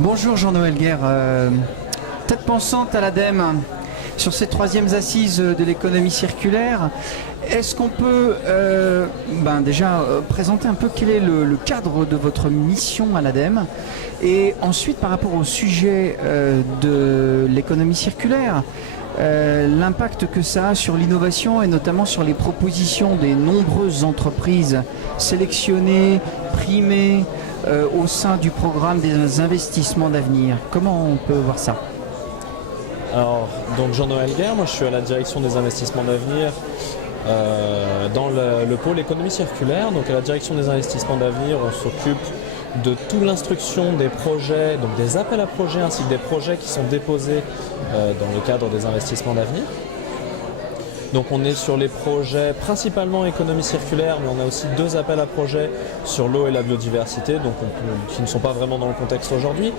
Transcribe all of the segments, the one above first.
Bonjour Jean-Noël Guerre, tête pensante à l'ADEME sur ces troisièmes assises de l'économie circulaire. Est-ce qu'on peut déjà présenter un peu quel est le cadre de votre mission à l'ADEME et ensuite par rapport au sujet de l'économie circulaire, l'impact que ça a sur l'innovation et notamment sur les propositions des nombreuses entreprises sélectionnées, primées au sein du programme des investissements d'avenir. Comment on peut voir ça ? Alors, donc Jean-Noël Guerre, moi je suis à la direction des investissements d'avenir dans le pôle économie circulaire. Donc à la direction des investissements d'avenir, on s'occupe de toute l'instruction des projets, donc des appels à projets ainsi que des projets qui sont déposés dans le cadre des investissements d'avenir. Donc on est sur les projets principalement économie circulaire, mais on a aussi deux appels à projets sur l'eau et la biodiversité, donc qui ne sont pas vraiment dans le contexte aujourd'hui.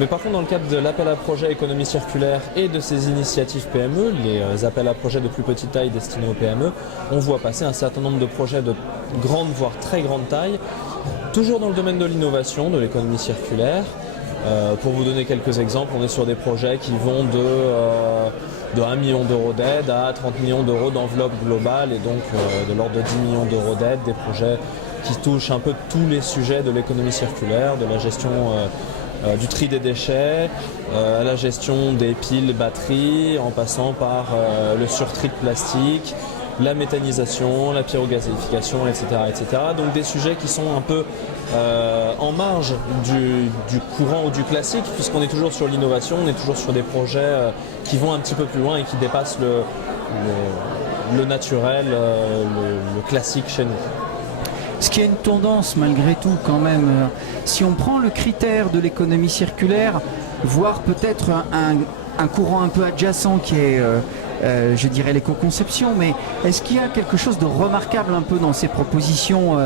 Mais par contre, dans le cadre de l'appel à projet économie circulaire et de ces initiatives PME, les appels à projets de plus petite taille destinés aux PME, on voit passer un certain nombre de projets de grande, voire très grande taille, toujours dans le domaine de l'innovation, de l'économie circulaire. Pour vous donner quelques exemples, on est sur des projets qui vont de 1 million d'euros d'aide à 30 millions d'euros d'enveloppe globale et donc de l'ordre de 10 millions d'euros d'aide, des projets qui touchent un peu tous les sujets de l'économie circulaire, de la gestion du tri des déchets, à la gestion des piles, batteries, en passant par le surtri de plastique, la méthanisation, la pyrogazéification, etc., etc. Donc des sujets qui sont un peu en marge du courant ou du classique, puisqu'on est toujours sur l'innovation, on est toujours sur des projets qui vont un petit peu plus loin et qui dépassent le naturel, le classique chez nous. Ce qui est une tendance malgré tout quand même, si on prend le critère de l'économie circulaire, voire peut-être un courant un peu adjacent qui est, je dirais, l'éco-conception, mais est-ce qu'il y a quelque chose de remarquable un peu dans ces propositions,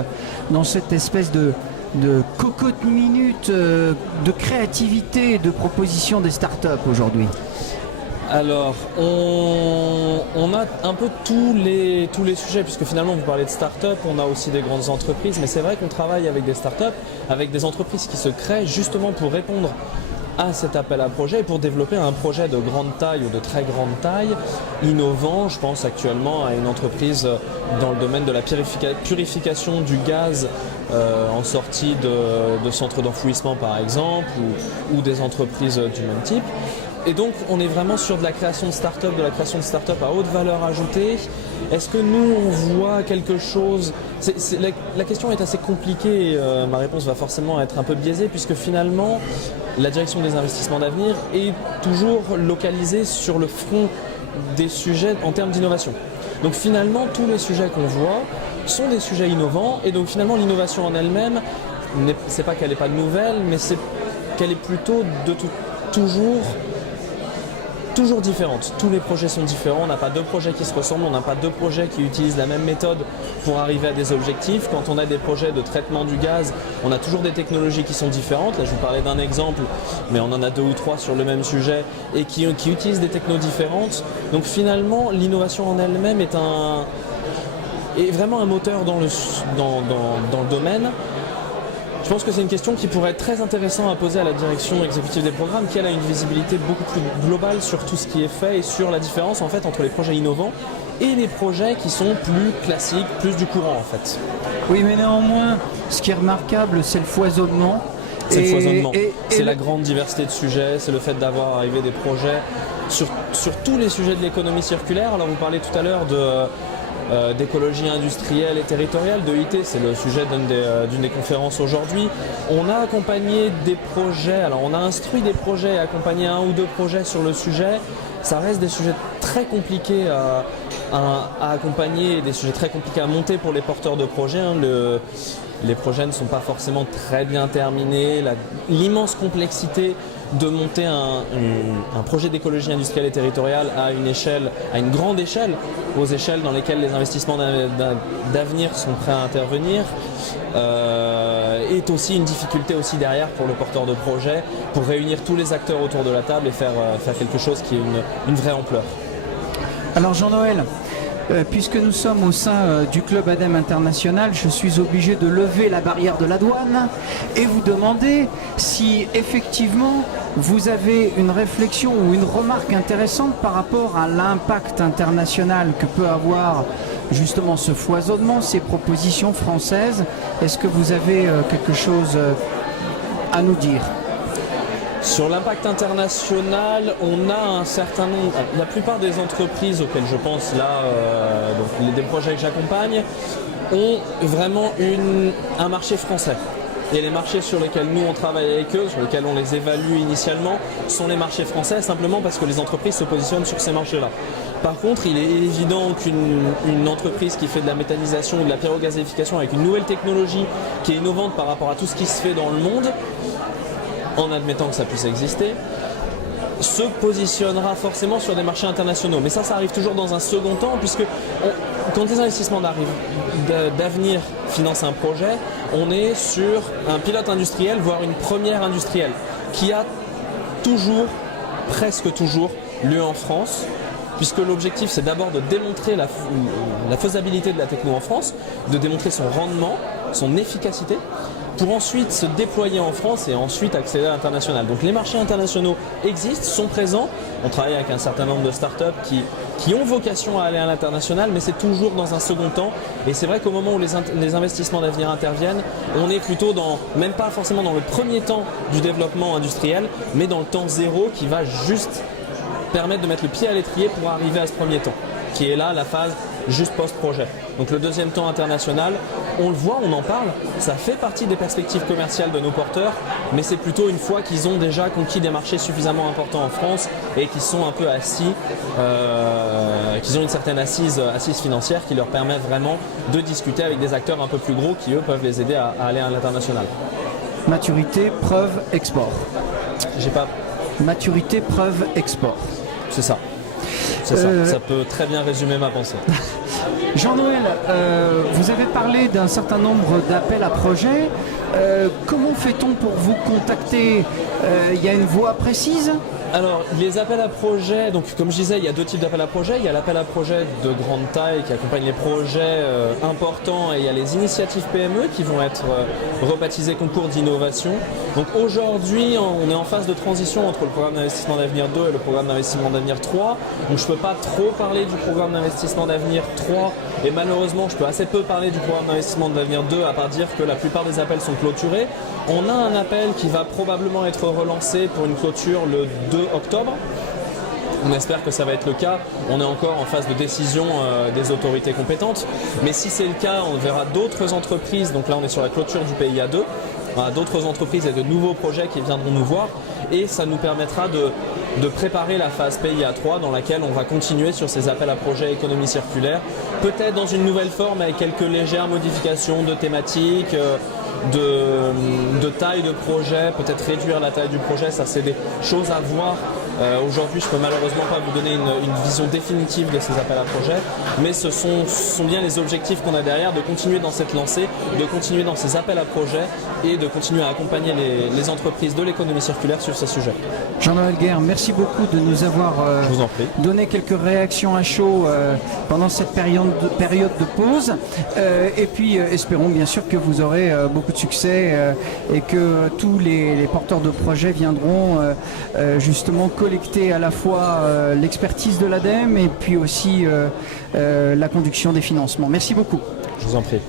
dans cette espèce de cocotte minute de créativité et de propositions des startups aujourd'hui ? Alors, on a un peu tous les sujets, puisque finalement vous parlez de start-up, on a aussi des grandes entreprises, mais c'est vrai qu'on travaille avec des start-up, avec des entreprises qui se créent justement pour répondre à cet appel à projet et pour développer un projet de grande taille ou de très grande taille, innovant. Je pense actuellement à une entreprise dans le domaine de la purification du gaz en sortie de centres d'enfouissement par exemple, ou des entreprises du même type. Et donc on est vraiment sur de la création de start-up, à haute valeur ajoutée. Est-ce que nous on voit quelque chose ? La question est assez compliquée et ma réponse va forcément être un peu biaisée, puisque finalement la direction des investissements d'avenir est toujours localisée sur le front des sujets en termes d'innovation. Donc finalement tous les sujets qu'on voit sont des sujets innovants, et donc finalement l'innovation en elle-même, c'est pas qu'elle n'est pas nouvelle, mais c'est qu'elle est plutôt toujours différente. Tous les projets sont différents, on n'a pas deux projets qui se ressemblent, on n'a pas deux projets qui utilisent la même méthode pour arriver à des objectifs. Quand on a des projets de traitement du gaz, on a toujours des technologies qui sont différentes. Là je vous parlais d'un exemple, mais on en a deux ou trois sur le même sujet et qui utilisent des technos différentes. Donc finalement l'innovation en elle-même est vraiment un moteur dans le domaine. Je pense que c'est une question qui pourrait être très intéressante à poser à la direction exécutive des programmes, qui elle a une visibilité beaucoup plus globale sur tout ce qui est fait et sur la différence en fait entre les projets innovants et les projets qui sont plus classiques, plus du courant en fait. Oui, mais néanmoins, ce qui est remarquable, c'est le foisonnement. C'est le foisonnement, c'est la grande diversité de sujets, c'est le fait d'avoir arrivé des projets sur tous les sujets de l'économie circulaire. Alors vous parlez tout à l'heure d'écologie industrielle et territoriale, de IT, c'est le sujet d'une des conférences aujourd'hui. On a accompagné des projets, alors on a instruit des projets et accompagné un ou deux projets sur le sujet. Ça reste des sujets très compliqués à accompagner, des sujets très compliqués à monter pour les porteurs de projets. Les projets ne sont pas forcément très bien terminés. L'immense complexité de monter un projet d'écologie industrielle et territoriale à une grande échelle, aux échelles dans lesquelles les investissements d'avenir sont prêts à intervenir, est aussi une difficulté aussi derrière pour le porteur de projet, pour réunir tous les acteurs autour de la table et faire quelque chose qui ait une vraie ampleur. Alors Jean-Noël, puisque nous sommes au sein du club ADEME International, je suis obligé de lever la barrière de la douane et vous demander si effectivement vous avez une réflexion ou une remarque intéressante par rapport à l'impact international que peut avoir justement ce foisonnement, ces propositions françaises. Est-ce que vous avez quelque chose à nous dire ? Sur l'impact international, on a un certain nombre, la plupart des entreprises auxquelles je pense là, donc des projets que j'accompagne, ont vraiment un marché français. Et les marchés sur lesquels nous on travaille avec eux, sur lesquels on les évalue initialement, sont les marchés français, simplement parce que les entreprises se positionnent sur ces marchés-là. Par contre, il est évident qu'une entreprise qui fait de la méthanisation ou de la pyrogazéification avec une nouvelle technologie qui est innovante par rapport à tout ce qui se fait dans le monde, en admettant que ça puisse exister, se positionnera forcément sur des marchés internationaux. Mais ça arrive toujours dans un second temps, puisque quand des investissements d'avenir financent un projet, on est sur un pilote industriel, voire une première industrielle, qui a toujours, presque toujours, lieu en France, puisque l'objectif c'est d'abord de démontrer la faisabilité de la techno en France, de démontrer son rendement, son efficacité, pour ensuite se déployer en France et ensuite accéder à l'international. Donc les marchés internationaux existent, sont présents. On travaille avec un certain nombre de startups qui ont vocation à aller à l'international, mais c'est toujours dans un second temps. Et c'est vrai qu'au moment où les investissements d'avenir interviennent, on est plutôt même pas forcément dans le premier temps du développement industriel, mais dans le temps zéro qui va juste permettre de mettre le pied à l'étrier pour arriver à ce premier temps, qui est là la phase juste post-projet. Donc le deuxième temps international, on le voit, on en parle, ça fait partie des perspectives commerciales de nos porteurs, mais c'est plutôt une fois qu'ils ont déjà conquis des marchés suffisamment importants en France et qu'ils sont un peu assis, qu'ils ont une certaine assise financière qui leur permet vraiment de discuter avec des acteurs un peu plus gros qui eux peuvent les aider à aller à l'international. Maturité, preuve, export. J'ai pas... Maturité, preuve, export. C'est ça. C'est ça. Ça peut très bien résumer ma pensée. Jean-Noël, vous avez parlé d'un certain nombre d'appels à projets. Comment fait-on pour vous contacter ? Il y a une voie précise ? Alors, les appels à projets, donc comme je disais, il y a deux types d'appels à projets. Il y a l'appel à projets de grande taille qui accompagne les projets importants et il y a les initiatives PME qui vont être rebaptisées concours d'innovation. Donc aujourd'hui, on est en phase de transition entre le programme d'investissement d'avenir 2 et le programme d'investissement d'avenir 3. Donc je ne peux pas trop parler du programme d'investissement d'avenir 3 et malheureusement, je peux assez peu parler du programme d'investissement d'avenir 2 à part dire que la plupart des appels sont clôturés. On a un appel qui va probablement être relancé pour une clôture le 2 octobre. On espère que ça va être le cas. On est encore en phase de décision des autorités compétentes. Mais si c'est le cas, on verra d'autres entreprises. Donc là, on est sur la clôture du PIA 2. On a d'autres entreprises et de nouveaux projets qui viendront nous voir. Et ça nous permettra de préparer la phase PIA 3 dans laquelle on va continuer sur ces appels à projets économie circulaire. Peut-être dans une nouvelle forme avec quelques légères modifications de thématiques. De taille de projet, peut-être réduire la taille du projet, ça c'est des choses à voir. Aujourd'hui, je ne peux malheureusement pas vous donner une vision définitive de ces appels à projets, mais ce sont bien les objectifs qu'on a derrière, de continuer dans cette lancée, de continuer dans ces appels à projets et de continuer à accompagner les entreprises de l'économie circulaire sur ces sujets. Jean-Noël Guerre, merci beaucoup de nous avoir donné quelques réactions à chaud pendant cette période de pause. Et puis, espérons bien sûr que vous aurez beaucoup de succès et que tous les porteurs de projets viendront justement collecter à la fois l'expertise de l'ADEME et puis aussi la conduction des financements. Merci beaucoup. Je vous en prie.